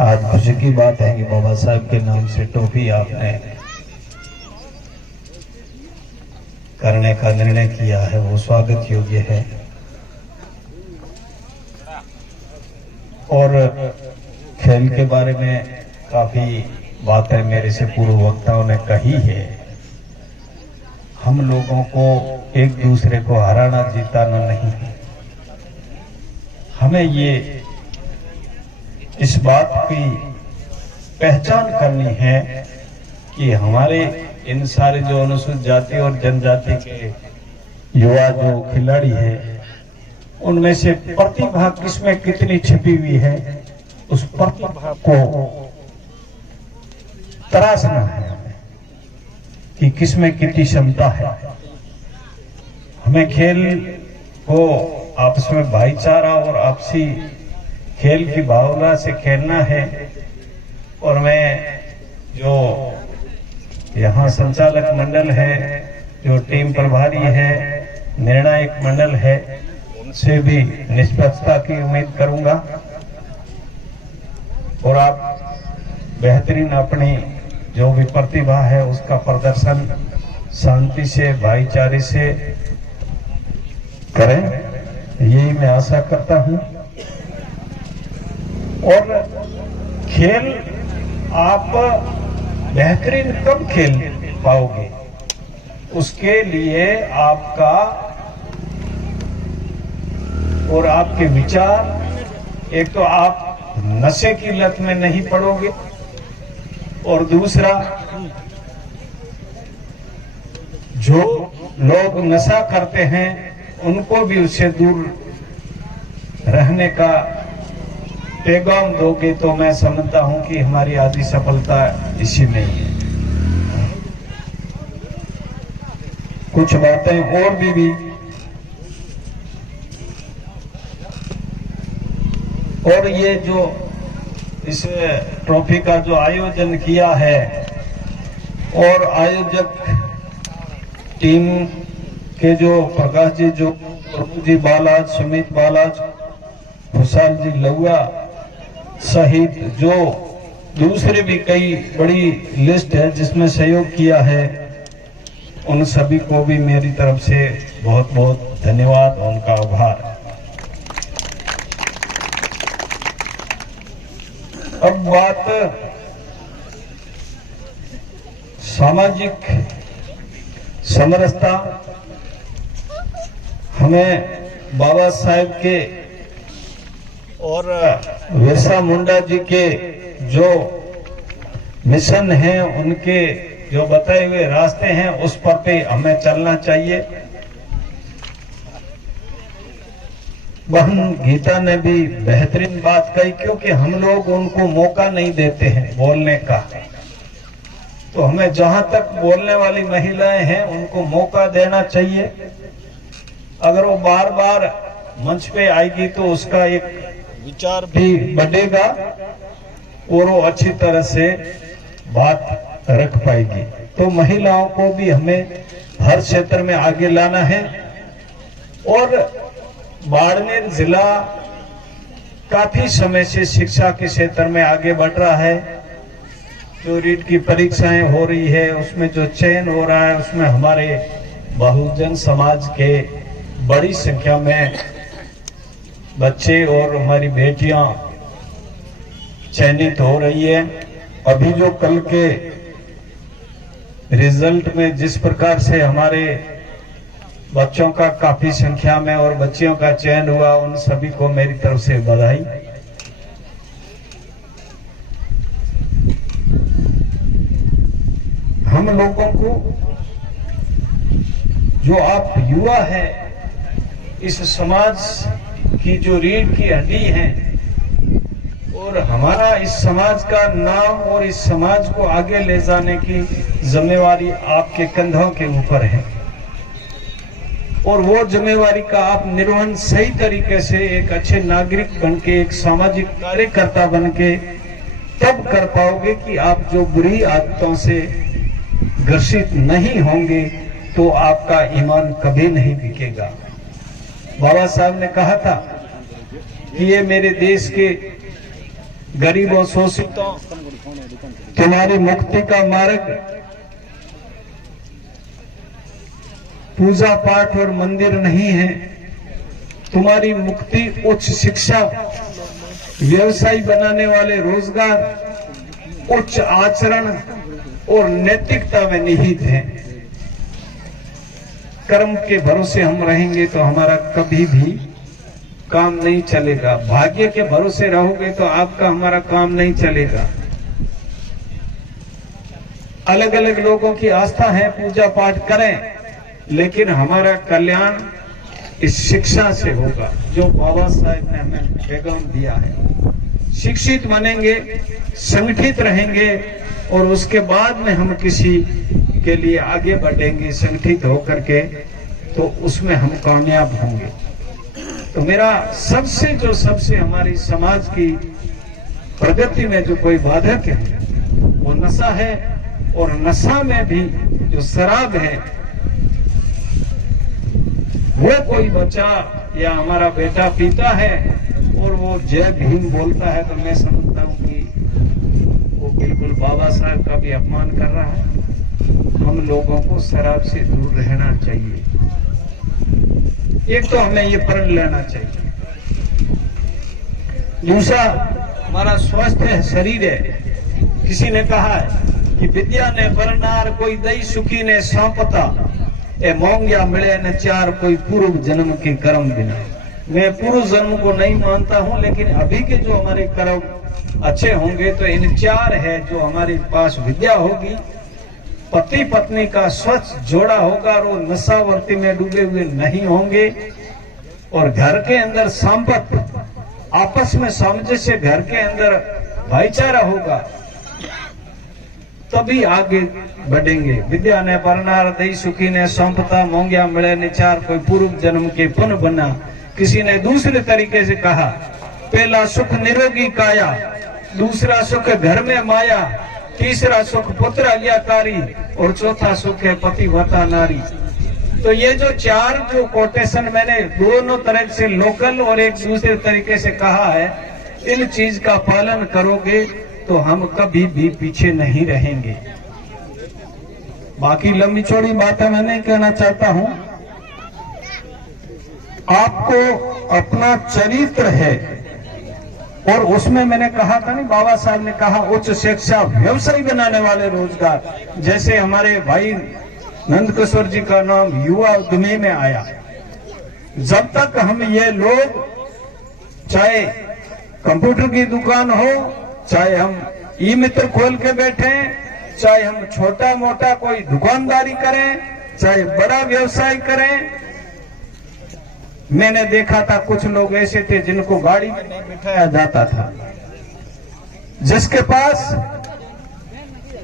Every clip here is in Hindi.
आज खुशी की बात है कि बाबा साहब के नाम से टोपी आपने करने का निर्णय किया है, वो स्वागत योग्य है। और खेल के बारे में काफी बातें मेरे से पूर्व वक्ताओं ने कही है। हम लोगों को एक दूसरे को हराना जीताना नहीं है, हमें ये इस बात की पहचान करनी है कि हमारे इन सारे जो अनुसूचित जाति और जनजाति के युवा जो खिलाड़ी हैं, उनमें से प्रतिभा किसमें कितनी छिपी हुई है, उस प्रतिभा को तराशना है हमें कि किसमें कितनी क्षमता है। हमें खेल को आपस में भाईचारा और आपसी खेल की भावना से खेलना है। और मैं जो यहाँ संचालक मंडल है, जो टीम प्रभारी है, निर्णायक मंडल है, उनसे भी निष्पक्षता की उम्मीद करूंगा और आप बेहतरीन अपनी जो भी प्रतिभा है उसका प्रदर्शन शांति से भाईचारे से करें, यही मैं आशा करता हूं। और खेल आप बेहतरीन कब खेल पाओगे, उसके लिए आपका और आपके विचार, एक तो आप नशे की लत में नहीं पड़ोगे और दूसरा जो लोग नशा करते हैं उनको भी उससे दूर रहने का पैगाम दोगे, तो मैं समझता हूं कि हमारी आधी सफलता इसी में ही है। कुछ बातें और भी और ये जो इस ट्रॉफी का जो आयोजन किया है और आयोजक टीम के जो प्रकाश जी, जो प्रभु जी बालाज, सुमित बालाज, खुशाल जी लहुआ सहित जो दूसरे भी कई बड़ी लिस्ट है जिसमें सहयोग किया है, उन सभी को भी मेरी तरफ से बहुत बहुत धन्यवाद, उनका आभार। अब बात सामाजिक समरसता, हमें बाबा साहेब के और बिरसा मुंडा जी के जो मिशन हैं, उनके जो बताए हुए रास्ते हैं, उस पर पे हमें चलना चाहिए। बहन गीता ने भी बेहतरीन बात कही, क्योंकि हम लोग उनको मौका नहीं देते हैं बोलने का। तो हमें जहां तक बोलने वाली महिलाएं हैं उनको मौका देना चाहिए। अगर वो बार बार मंच पे आएगी तो उसका एक विचार भी बढ़ेगा और वो अच्छी तरह से बात रख पाएगी। तो महिलाओं को भी हमें हर क्षेत्र में आगे लाना है। और बाड़मेर जिला काफी समय से शिक्षा के क्षेत्र में आगे बढ़ रहा है। जो रीट की परीक्षाएं हो रही है, उसमें जो चयन हो रहा है, उसमें हमारे बहुजन समाज के बड़ी संख्या में बच्चे और हमारी बेटियां चयनित हो रही है। अभी जो कल के रिजल्ट में जिस प्रकार से हमारे बच्चों का काफी संख्या में और बच्चियों का चयन हुआ, उन सभी को मेरी तरफ से बधाई। हम लोगों को, जो आप युवा हैं, इस समाज की जो रीढ़ की हड्डी है और हमारा इस समाज का नाम और इस समाज को आगे ले जाने की जिम्मेवारी आपके कंधों के ऊपर है। और वो जिम्मेवारी का आप निर्वहन सही तरीके से एक अच्छे नागरिक बन के, एक सामाजिक कार्यकर्ता बन के तब कर पाओगे कि आप जो बुरी आदतों से ग्रसित नहीं होंगे तो आपका ईमान कभी नहीं बिकेगा। बाबा साहब ने कहा था कि ये मेरे देश के गरीबों शोषितों, तुम्हारी मुक्ति का मार्ग पूजा पाठ और मंदिर नहीं है। तुम्हारी मुक्ति उच्च शिक्षा, व्यवसाय बनाने वाले रोजगार, उच्च आचरण और नैतिकता में निहित है। कर्म के भरोसे हम रहेंगे तो हमारा कभी भी काम नहीं चलेगा। भाग्य के भरोसे रहोगे तो आपका हमारा काम नहीं चलेगा। अलग अलग लोगों की आस्था है, पूजा पाठ करें, लेकिन हमारा कल्याण इस शिक्षा से होगा जो बाबा साहेब ने हमें पैगाम दिया है। शिक्षित बनेंगे, संगठित रहेंगे और उसके बाद में हम किसी के लिए आगे बढ़ेंगे संगठित होकर के, तो उसमें हम कामयाब होंगे। तो मेरा सबसे हमारी समाज की प्रगति में जो कोई बाधक है वो नशा है, और नशा में भी जो शराब है, वो कोई बच्चा या हमारा बेटा पीता है और वो जय भीम बोलता है, तो मैं समझता हूँ कि वो बिल्कुल बाबा साहब का भी अपमान कर रहा है। हम लोगों को शराब से दूर रहना चाहिए। एक तो हमें ये प्रण लेना चाहिए, दूसरा हमारा स्वस्थ है, शरीर है। किसी ने कहा है कि विद्या ने बरनार कोई दई सुखी ने सौंपता, ए मोंगिया मिले न चार कोई पूर्व जन्म के कर्म बिना। मैं पूर्व जन्म को नहीं मानता हूं, लेकिन अभी के जो हमारे कर्म अच्छे होंगे तो इन चार है जो हमारे पास विद्या होगी, पति पत्नी का स्वच्छ जोड़ा होगा और वो नशावर्ती में डूबे हुए नहीं होंगे, और घर के अंदर संपत्ति, आपस में सामंजस्य, घर के अंदर भाईचारा होगा, तभी आगे बढ़ेंगे। विद्या ने बरनार दई सुखी ने सौंपता, मोंगिया मिले निचार कोई पूर्व जन्म के पुन बना। किसी ने दूसरे तरीके से कहा, पहला सुख निरोगी काया, दूसरा सुख घर में माया, तीसरा सुख पुत्र आज्ञाकारी और चौथा सुख है पतिव्रता नारी। तो ये जो चार जो कोटेशन मैंने दोनों तरह से लोकल और एक दूसरे तरीके से कहा है, इन चीज का पालन करोगे तो हम कभी भी पीछे नहीं रहेंगे। बाकी लंबी चौड़ी बातें मैं नहीं कहना चाहता हूं। आपको अपना चरित्र है, और उसमें मैंने कहा था नहीं, बाबा साहब ने कहा उच्च शिक्षा, व्यवसाय बनाने वाले रोजगार। जैसे हमारे भाई नंदकिशोर जी का नाम युवा उद्यमी में आया। जब तक हम ये लोग, चाहे कंप्यूटर की दुकान हो, चाहे हम ई मित्र खोल के बैठे, चाहे हम छोटा मोटा कोई दुकानदारी करें, चाहे बड़ा व्यवसाय करें। मैंने देखा था कुछ लोग ऐसे थे जिनको गाड़ी में नहीं बिठाया जाता था, जिसके पास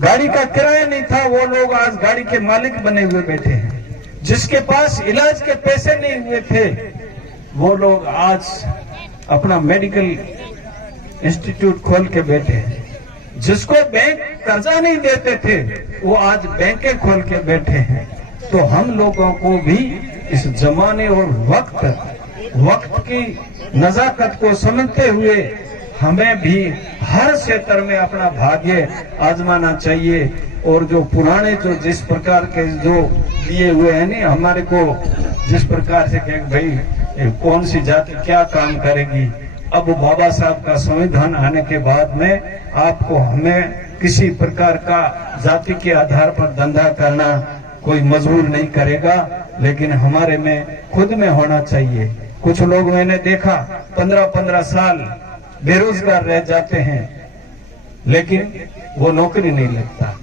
गाड़ी का किराया नहीं था वो लोग आज गाड़ी के मालिक बने हुए बैठे हैं। जिसके पास इलाज के पैसे नहीं हुए थे वो लोग आज अपना मेडिकल इंस्टीट्यूट खोल के बैठे हैं। जिसको बैंक कर्जा नहीं देते थे वो आज बैंकें खोल के बैठे हैं। तो हम लोगों को भी इस जमाने और वक्त की नजाकत को समझते हुए हमें भी हर क्षेत्र में अपना भाग्य आजमाना चाहिए। और जो पुराने जो जिस प्रकार के जो दिए हुए हैं नहीं हमारे को, जिस प्रकार से कि भाई कौन सी जाति क्या काम करेगी, अब बाबा साहब का संविधान आने के बाद में आपको हमें किसी प्रकार का जाति के आधार पर धंधा करना कोई मजबूर नहीं करेगा, लेकिन हमारे में खुद में होना चाहिए। कुछ लोग मैंने देखा 15-15 साल बेरोजगार रह जाते हैं, लेकिन वो नौकरी नहीं लगता।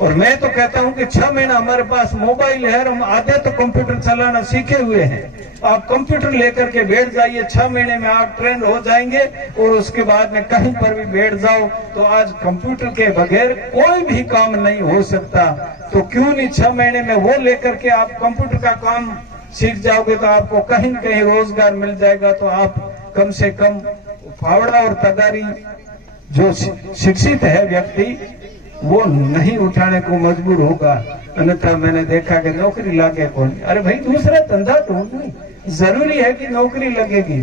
और मैं तो कहता हूं कि 6 महीना हमारे पास मोबाइल है और हम आधे तो कंप्यूटर चलाना सीखे हुए हैं। आप कंप्यूटर लेकर के बैठ जाइए, 6 महीने में आप ट्रेंड हो जाएंगे और उसके बाद में कहीं पर भी बैठ जाओ तो आज कंप्यूटर के बगैर कोई भी काम नहीं हो सकता। तो क्यों नहीं 6 महीने में वो लेकर के आप कंप्यूटर का काम सीख जाओगे तो आपको कहीं न कहीं रोजगार मिल जाएगा। तो आप कम से कम फावड़ा और तगारी जो शिक्षित है व्यक्ति वो नहीं उठाने को मजबूर होगा। अन्यथा मैंने देखा कि नौकरी लागे कौन। अरे भाई दूसरा धंधा ढूंढ नहीं, जरूरी है कि नौकरी लगेगी।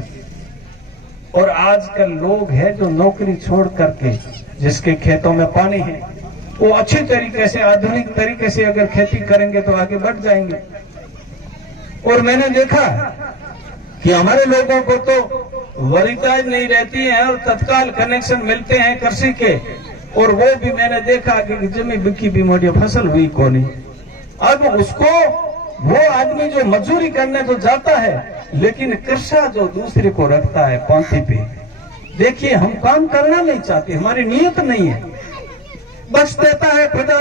और आजकल लोग हैं जो नौकरी छोड़ करके, जिसके खेतों में पानी है, वो अच्छी तरीके से आधुनिक तरीके से अगर खेती करेंगे तो आगे बढ़ जाएंगे। और मैंने देखा कि हमारे लोगों को तो वरीयता नहीं रहती है और तत्काल कनेक्शन मिलते हैं कृषि के, और वो भी मैंने देखा कि जमी बिकी भी मोटी फसल हुई को नहीं। अब उसको वो आदमी जो मजदूरी करने तो जाता है, लेकिन कृषा जो दूसरे को रखता है पांति पे। देखिए, हम काम करना नहीं चाहते, हमारी नीयत नहीं है, बस देता है खुदा।